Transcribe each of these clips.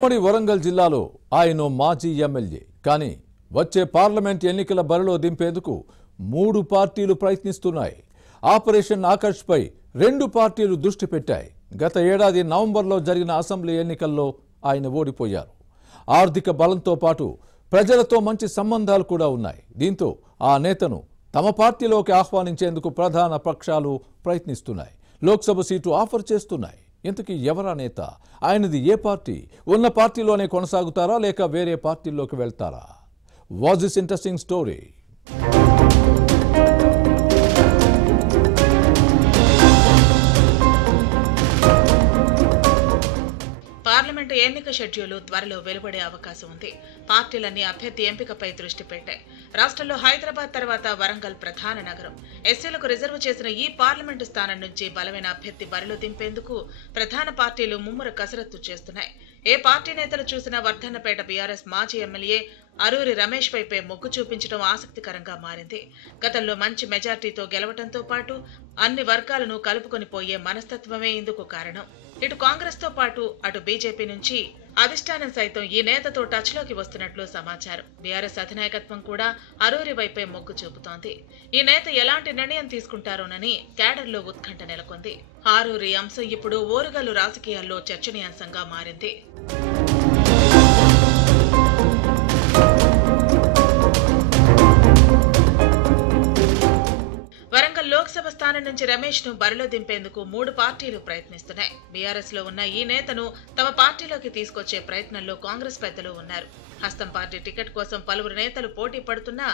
ఉమ్మడి వరంగల్ జిల్లాలో ఆయన మాజీ ఎమ్మెల్యే కానీ వచ్చే పార్లమెంట్ ఎన్నికల బరిలో దింపేందుకు 3 పార్టీలు ప్రయత్నిస్తున్నాయి. ఆపరేషన్ ఆకర్ష్ పై 2 పార్టీలు దృష్టి పెట్టాయి. గత ఏడాది నవంబర్లో జరిగిన అసెంబ్లీ ఎన్నికల్లో ఆయన ఓడిపోయారు. ఆర్థిక బలంతో పాటు ప్రజలతో మంచి సంబంధాలు కూడా ఉన్నాయి. దీంతో ఆ నేతను తమ పార్టీలోకి ఆహ్వానించేందుకు ప్రధాన పక్షాలు ప్రయత్నిస్తున్నాయి. లోక్సభ సీటు ఆఫర్ చేస్తున్నాయి. ఇంతకీ ఎవరా నేత? ఆయనది ఏ పార్టీ? ఉన్న పార్టీలోనే కొనసాగుతారా లేక వేరే పార్టీల్లోకి వెళ్తారా? Was this interesting story? Parliament ఎన్నిక షెడ్యూల్ త్వరలో వెలువడే అవకాశం ఉంది. పార్టీలన్నీ అభ్యర్థి ఎంపికపై దృష్టి పెట్టాయి. రాష్ట్రంలో హైదరాబాద్ తర్వాత వరంగల్ ప్రధాన నగరం. ఎస్సీలకు రిజర్వ్ చేసిన ఈ పార్లమెంటు స్థానం నుంచి బలమైన అభ్యర్థి బరిలో దింపేందుకు ప్రధాన పార్టీలు ముమ్మర కసరత్తు చేస్తున్నాయి. ఏ పార్టీ నేతలు చూసినా వర్ధన్నపేట బీఆర్ఎస్ మాజీ ఎమ్మెల్యే అరూరి రమేష్ వైపే మొగ్గు చూపించడం ఆసక్తికరంగా మారింది. గతంలో మంచి మెజార్టీతో గెలవడంతో పాటు అన్ని వర్గాలను కలుపుకొని పోయే మనస్తత్వమే ఇందుకు కారణం. ఇటు కాంగ్రెస్ తో పాటు అటు బీజేపీ నుంచి అధిష్టానం సైతం ఈ నేతతో టచ్ లోకి వస్తున్నట్లు సమాచారం. బీఆర్ఎస్ అధినాయకత్వం కూడా అరూరి వైపే మొగ్గు చూపుతోంది. ఈ నేత ఎలాంటి నిర్ణయం తీసుకుంటారోనని క్యాడర్లో ఉత్కంఠ నెలకొంది. అరూరి అంశం ఇప్పుడు ఓరుగల్లు రాజకీయాల్లో చర్చనీయాంశంగా మారింది. వరంగల్ లోక్సభ స్థానం నుంచి రమేష్ ను బరిలో దింపేందుకు 3 పార్టీలు ప్రయత్నిస్తున్నాయి. బీఆర్ఎస్ లో ఉన్న ఈ నేతను తమ పార్టీలోకి తీసుకొచ్చే ప్రయత్నంలో కాంగ్రెస్ పెద్దలు ఉన్నారు. హస్తం పార్టీ టికెట్ కోసం పలువురు నేతలు పోటీ పడుతున్నా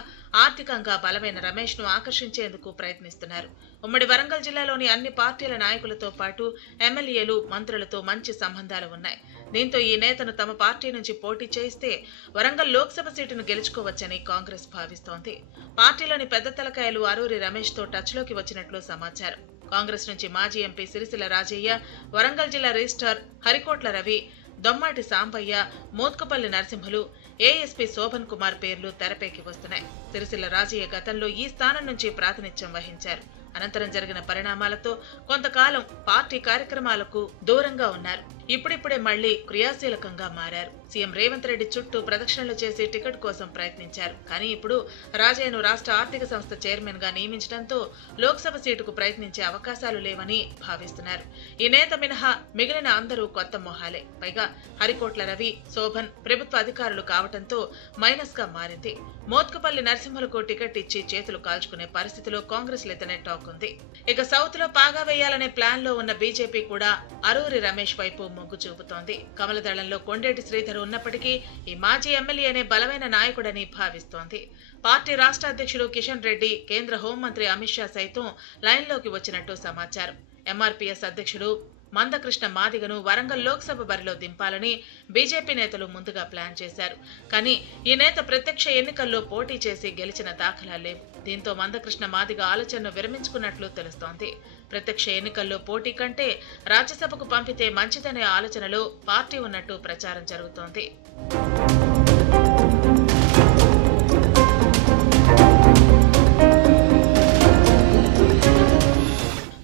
ఆర్థికంగా బలమైన రమేష్ ను ఆకర్షించేందుకు ప్రయత్నిస్తున్నారు. ఉమ్మడి వరంగల్ జిల్లాలోని అన్ని పార్టీల నాయకులతో పాటు ఎమ్మెల్యేలు, మంత్రులతో మంచి సంబంధాలు ఉన్నాయి. దీంతో ఈ నేతను తమ పార్టీ నుంచి పోటీ చేయిస్తే వరంగల్ లోక్సభ సీటును గెలుచుకోవచ్చని కాంగ్రెస్ భావిస్తోంది. పార్టీలోని పెద్ద తలకాయలు అరూరి రమేష్ తో టచ్ లోకి వచ్చినట్లు సమాచారం. కాంగ్రెస్ నుంచి మాజీ ఎంపీ సిరిసిల్ల రాజయ్య, వరంగల్ జిల్లా రిజిస్ట్రార్ హరికోట్ల రవి, దొమ్మాటి సాంబయ్య, మోత్కుపల్లి నరసింహులు, ఏఎస్పీ శోభన్ కుమార్ పేర్లు తెరపైకి వస్తున్నాయి. సిరిసిల్ల రాజయ్య గతంలో ఈ స్థానం నుంచి ప్రాతినిధ్యం వహించారు. అనంతరం జరిగిన పరిణామాలతో కొంతకాలం పార్టీ కార్యక్రమాలకు దూరంగా ఉన్నారు. ఇప్పుడిప్పుడే మళ్లీ క్రియాశీలకంగా మారారు. సీఎం రేవంత్ రెడ్డి చుట్టూ ప్రదక్షిణలు చేసి టికెట్ కోసం ప్రయత్నించారు. కానీ ఇప్పుడు రాజయ్యను రాష్ట్ర ఆర్థిక సంస్థ చైర్మన్ గా నియమించడంతో లోక్సభ సీటుకు ప్రయత్నించే అవకాశాలు లేవని భావిస్తున్నారు. ఈ నేత మినహా మిగిలిన అందరూ కొత్త మొహాలే. పైగా హరికోట్ల రవి, శోభన్ ప్రభుత్వ అధికారులు కావడంతో మైనస్ గా మారింది. మోత్కుపల్లి నరసింహులకు టికెట్ ఇచ్చి చేతులు కాల్చుకునే పరిస్థితిలో కాంగ్రెస్ లేతనే టాక్ ఉంది. ఇక సౌత్ లో పాగా వేయాలనే ప్లాన్ లో ఉన్న బీజేపీ కూడా అరూరి రమేష్ వైపు మొగ్గు చూపుతోంది. కమలదళంలో కొండేటి శ్రీధర్ ఉన్నప్పటికీ ఈ మాజీ ఎమ్మెల్యేనే బలమైన నాయకుడని భావిస్తోంది. పార్టీ రాష్ట్ర అధ్యక్షుడు కిషన్ రెడ్డి, కేంద్ర హోంమంత్రి అమిత్ షా సైతం లైన్లోకి వచ్చినట్టు సమాచారం. ఎంఆర్పీఎస్ అధ్యక్షుడు మందకృష్ణ మాదిగను వరంగల్ లోక్సభ బరిలో దింపాలని బీజేపీ నేతలు ముందుగా ప్లాన్ చేశారు. కానీ ఈ నేత ప్రత్యక్ష ఎన్నికల్లో పోటీ చేసి గెలిచిన దాఖలా లేవు. దీంతో మందకృష్ణ మాదిగ ఆలోచనను విరమించుకున్నట్లు తెలుస్తోంది. ప్రత్యక్ష ఎన్నికల్లో పోటీ కంటే రాజ్యసభకు పంపితే మంచిదనే ఆలోచనలో పార్టీ ఉన్నట్టు ప్రచారం జరుగుతోంది.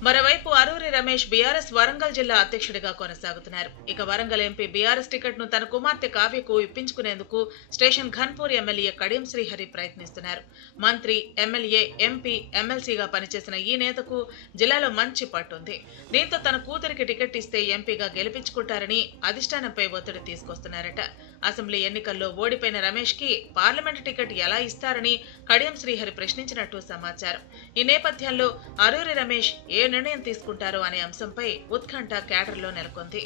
మరోవైపు అరూరి రమేష్ బీఆర్ఎస్ వరంగల్ జిల్లా అధ్యక్షుడిగా కొనసాగుతున్నారు. ఇక వరంగల్ ఎంపీ బీఆర్ఎస్ టికెట్ ను తన కుమార్తె కావ్యకు ఇప్పించుకునేందుకు స్టేషన్ ఘన్పూర్ ఎమ్మెల్యే కడియం శ్రీహరి ప్రయత్నిస్తున్నారు. మంత్రి, ఎమ్మెల్యే, ఎంపీ, ఎమ్మెల్సీగా పనిచేసిన ఈ నేతకు జిల్లాలో మంచి పట్టుంది. దీంతో తన కూతురికి టికెట్ ఇస్తే ఎంపీగా గెలిపించుకుంటారని అధిష్టానంపై ఒత్తిడి తీసుకొస్తున్నారట. అసెంబ్లీ ఎన్నికల్లో ఓడిపోయిన రమేష్ కి పార్లమెంటు టికెట్ ఎలా ఇస్తారని కడియం శ్రీహరి ప్రశ్నించినట్టు సమాచారం. ఈ నేపథ్యంలో అరూరి రమేష్ ఏ నిర్ణయం తీసుకుంటారో అనే అంశంపై ఉత్కంఠ క్యాడర్లో నెలకొంది.